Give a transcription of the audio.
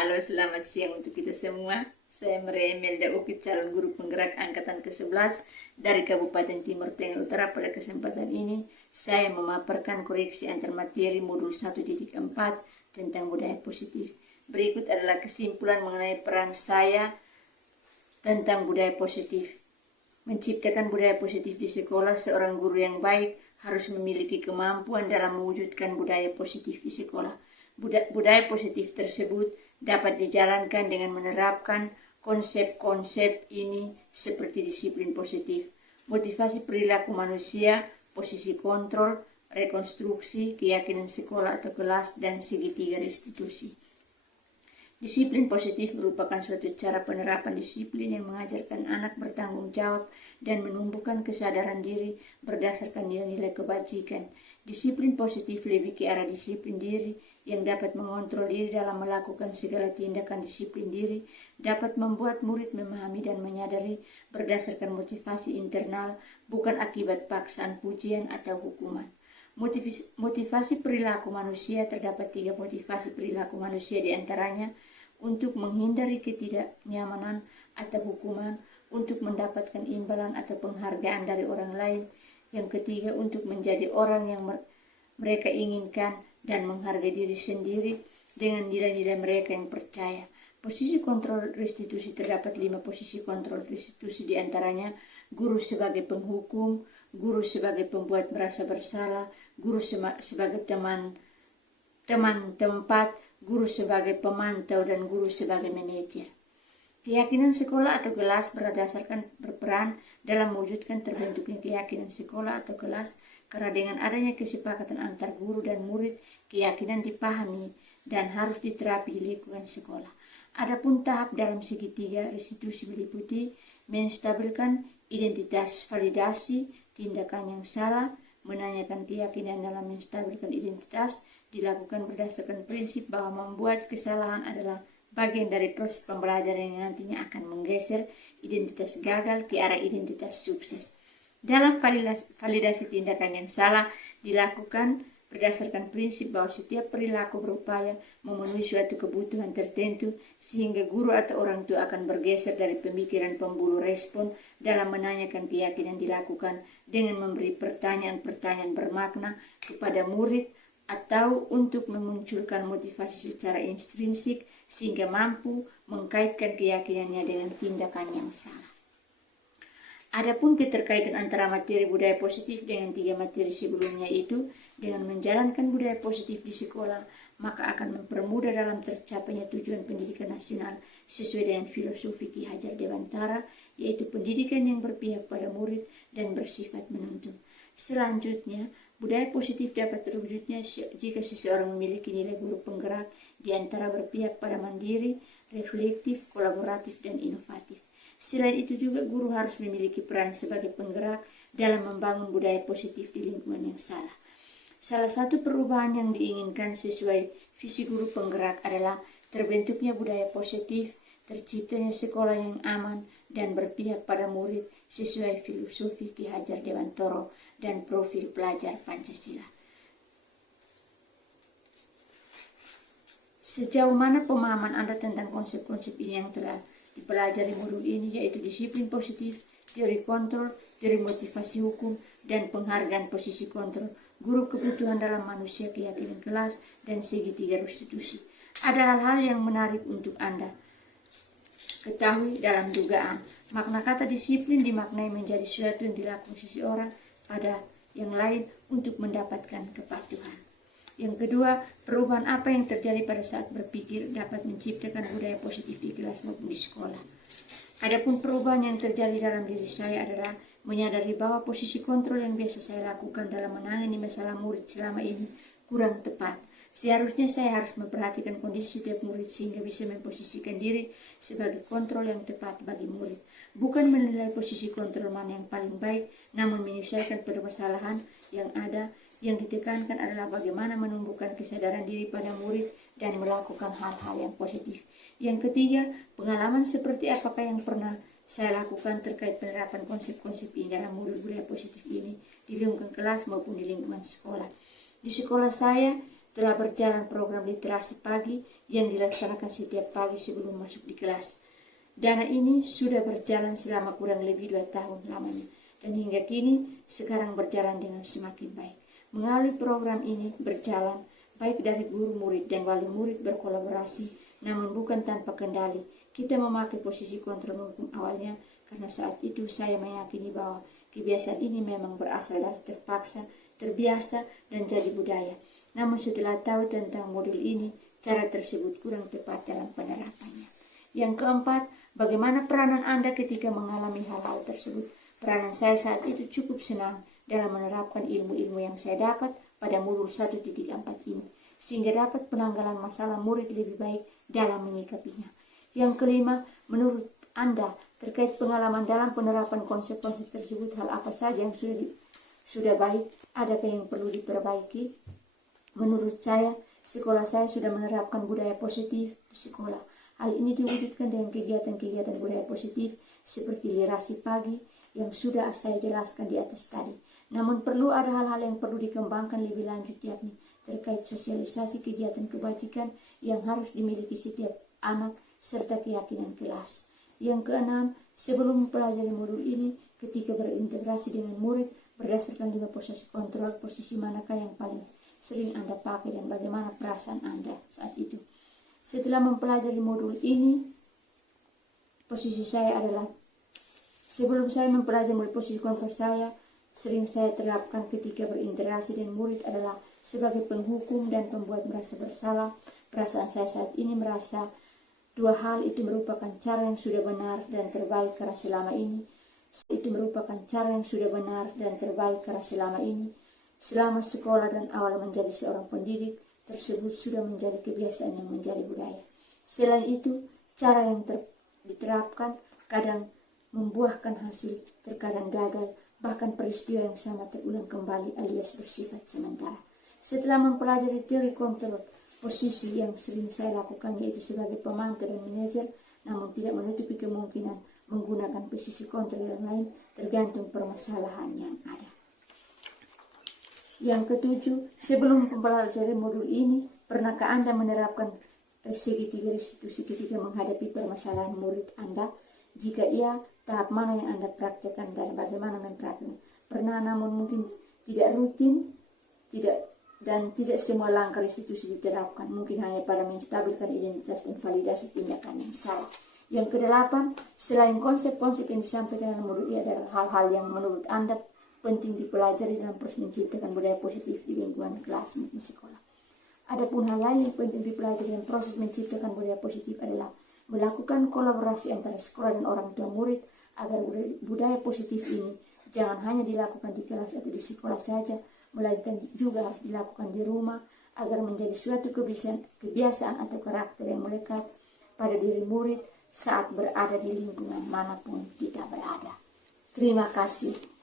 Halo, selamat siang untuk kita semua. Saya Maria Imelda Ukit, calon guru penggerak angkatan ke-11 dari Kabupaten Timur Tengah Utara. Pada kesempatan ini, saya memaparkan koreksi antar materi modul 1.4 tentang budaya positif. Berikut adalah kesimpulan mengenai peran saya tentang budaya positif. Menciptakan budaya positif di sekolah, seorang guru yang baik harus memiliki kemampuan dalam mewujudkan budaya positif di sekolah. Budaya positif tersebut dapat dijalankan dengan menerapkan konsep-konsep ini seperti disiplin positif, motivasi perilaku manusia, posisi kontrol, rekonstruksi, keyakinan sekolah atau kelas, dan segitiga restitusi. Disiplin positif merupakan suatu cara penerapan disiplin yang mengajarkan anak bertanggung jawab dan menumbuhkan kesadaran diri berdasarkan nilai-nilai kebajikan. Disiplin positif lebih ke arah disiplin diri yang dapat mengontrol diri dalam melakukan segala tindakan. Disiplin diri dapat membuat murid memahami dan menyadari berdasarkan motivasi internal, bukan akibat paksaan pujian atau hukuman. Motivasi perilaku manusia, terdapat 3 motivasi perilaku manusia, diantaranya untuk menghindari ketidaknyamanan atau hukuman, untuk mendapatkan imbalan atau penghargaan dari orang lain. Yang ketiga, untuk menjadi orang yang mereka inginkan dan menghargai diri sendiri dengan nilai-nilai mereka yang percaya. Posisi kontrol restitusi, terdapat 5 posisi kontrol restitusi, diantaranya guru sebagai penghukum, guru sebagai pembuat merasa bersalah, guru sebagai teman tempat, guru sebagai pemantau, dan guru sebagai manajer. Keyakinan sekolah atau kelas berperan dalam mewujudkan terbentuknya keyakinan sekolah atau kelas, karena dengan adanya kesepakatan antar guru dan murid, keyakinan dipahami dan harus diterapi di lingkungan sekolah. Adapun tahap dalam segitiga restitusi meliputi menstabilkan identitas, validasi tindakan yang salah, menanyakan keyakinan dalam menstabilkan identitas, dilakukan berdasarkan prinsip bahwa membuat kesalahan adalah bagian dari proses pembelajaran yang nantinya akan menggeser identitas gagal ke arah identitas sukses. Dalam validasi tindakan yang salah dilakukan berdasarkan prinsip bahwa setiap perilaku berupaya memenuhi suatu kebutuhan tertentu, sehingga guru atau orang tua akan bergeser dari pemikiran pembulu respon dalam menanyakan keyakinan, dilakukan dengan memberi pertanyaan-pertanyaan bermakna kepada murid atau untuk memunculkan motivasi secara intrinsik sehingga mampu mengkaitkan keyakinannya dengan tindakan yang salah. Adapun keterkaitan antara materi budaya positif dengan 3 materi sebelumnya itu, dengan menjalankan budaya positif di sekolah, maka akan mempermudah dalam tercapainya tujuan pendidikan nasional sesuai dengan filosofi Ki Hajar Dewantara, yaitu pendidikan yang berpihak pada murid dan bersifat menuntun. Selanjutnya, budaya positif dapat terwujudnya jika seseorang memiliki nilai guru penggerak, di antara berpihak pada mandiri, reflektif, kolaboratif, dan inovatif. Selain itu juga guru harus memiliki peran sebagai penggerak dalam membangun budaya positif di lingkungan yang salah. Salah satu perubahan yang diinginkan sesuai visi guru penggerak adalah terbentuknya budaya positif, terciptanya sekolah yang aman dan berpihak pada murid sesuai filosofi Ki Hajar Dewantara dan profil pelajar Pancasila. Sejauh mana pemahaman Anda tentang konsep-konsep ini yang telah dipelajari modul ini, yaitu disiplin positif, teori kontrol, teori motivasi hukum, dan penghargaan posisi kontrol, guru kebutuhan dalam manusia, keyakinan kelas, dan segitiga restitusi. Ada hal-hal yang menarik untuk Anda ketahui dalam dugaan. Makna kata disiplin dimaknai menjadi sesuatu yang dilakukan seseorang pada yang lain untuk mendapatkan kepatuhan. Yang kedua, perubahan apa yang terjadi pada saat berpikir dapat menciptakan budaya positif di kelas maupun di sekolah. Adapun perubahan yang terjadi dalam diri saya adalah menyadari bahwa posisi kontrol yang biasa saya lakukan dalam menangani masalah murid selama ini kurang tepat. Seharusnya saya harus memperhatikan kondisi setiap murid sehingga bisa memposisikan diri sebagai kontrol yang tepat bagi murid. Bukan menilai posisi kontrol mana yang paling baik, namun menyelesaikan permasalahan yang ada. Yang ditekankan adalah bagaimana menumbuhkan kesadaran diri pada murid dan melakukan hal-hal yang positif. Yang ketiga, pengalaman seperti apakah yang pernah saya lakukan terkait penerapan konsep-konsep ini dalam modul budaya positif ini di lingkungan kelas maupun di lingkungan sekolah. Di sekolah saya, telah berjalan program literasi pagi yang dilaksanakan setiap pagi sebelum masuk di kelas. Dana ini sudah berjalan selama kurang lebih 2 tahun lamanya, dan hingga kini sekarang berjalan dengan semakin baik. Melalui program ini berjalan baik dari guru murid dan wali murid berkolaborasi, namun bukan tanpa kendali. Kita memakai posisi kontrol hukum awalnya karena saat itu saya meyakini bahwa kebiasaan ini memang berasal dari terpaksa, terbiasa, dan jadi budaya. Namun setelah tahu tentang modul ini, cara tersebut kurang tepat dalam penerapannya. Yang keempat, bagaimana peranan Anda ketika mengalami hal-hal tersebut? Peranan saya saat itu cukup senang dalam menerapkan ilmu-ilmu yang saya dapat pada modul 1.4 ini, sehingga dapat penanggalan masalah murid lebih baik dalam menyikapinya. Yang kelima, menurut Anda terkait pengalaman dalam penerapan konsep-konsep tersebut, hal apa saja yang sudah baik, adakah yang perlu diperbaiki? Menurut saya, sekolah saya sudah menerapkan budaya positif di sekolah. Hal ini diwujudkan dengan kegiatan-kegiatan budaya positif seperti literasi pagi yang sudah saya jelaskan di atas tadi. Namun perlu ada hal-hal yang perlu dikembangkan lebih lanjut, yakni terkait sosialisasi kegiatan kebajikan yang harus dimiliki setiap anak serta keyakinan kelas. Yang keenam, sebelum mempelajari modul ini, ketika berintegrasi dengan murid berdasarkan 5 posisi kontrol, posisi manakah yang paling sering Anda pakai dan bagaimana perasaan Anda saat itu? Setelah mempelajari modul ini, posisi saya adalah, sebelum saya mempelajari modul posisi kontrol saya, sering saya terapkan ketika berinteraksi dengan murid adalah sebagai penghukum dan pembuat merasa bersalah. Perasaan saya saat ini merasa dua hal itu merupakan cara yang sudah benar dan terbaik karena selama ini. Selama sekolah dan awal menjadi seorang pendidik, tersebut sudah menjadi kebiasaan yang menjadi budaya. Selain itu, cara yang diterapkan kadang membuahkan hasil, terkadang gagal, bahkan peristiwa yang sama terulang kembali alias bersifat sementara. Setelah mempelajari teori kontrol posisi yang sering saya lakukan, yaitu sebagai pemantau dan manajer, namun tidak menutupi kemungkinan menggunakan posisi kontrol yang lain tergantung permasalahan yang ada. Yang ketujuh, sebelum mempelajari modul ini, pernahkah Anda menerapkan segitiga restitusi ketika menghadapi permasalahan murid Anda? Jika iya, tahap mana yang Anda praktekkan dan bagaimana mempraktikkan? Pernah, namun mungkin tidak rutin, tidak semua langkah restitusi diterapkan. Mungkin hanya pada menstabilkan identitas dan validasi tindakan yang salah. Yang kedelapan, selain konsep-konsep yang disampaikan dalam modul ini adalah hal-hal yang menurut Anda penting dipelajari dalam proses menciptakan budaya positif di lingkungan kelas maupun sekolah. Adapun hal lain yang penting dipelajari dalam proses menciptakan budaya positif adalah melakukan kolaborasi antara sekolah dan orang tua murid agar budaya positif ini jangan hanya dilakukan di kelas atau di sekolah saja, melainkan juga harus dilakukan di rumah agar menjadi suatu kebiasaan atau karakter yang melekat pada diri murid saat berada di lingkungan manapun kita berada. Terima kasih.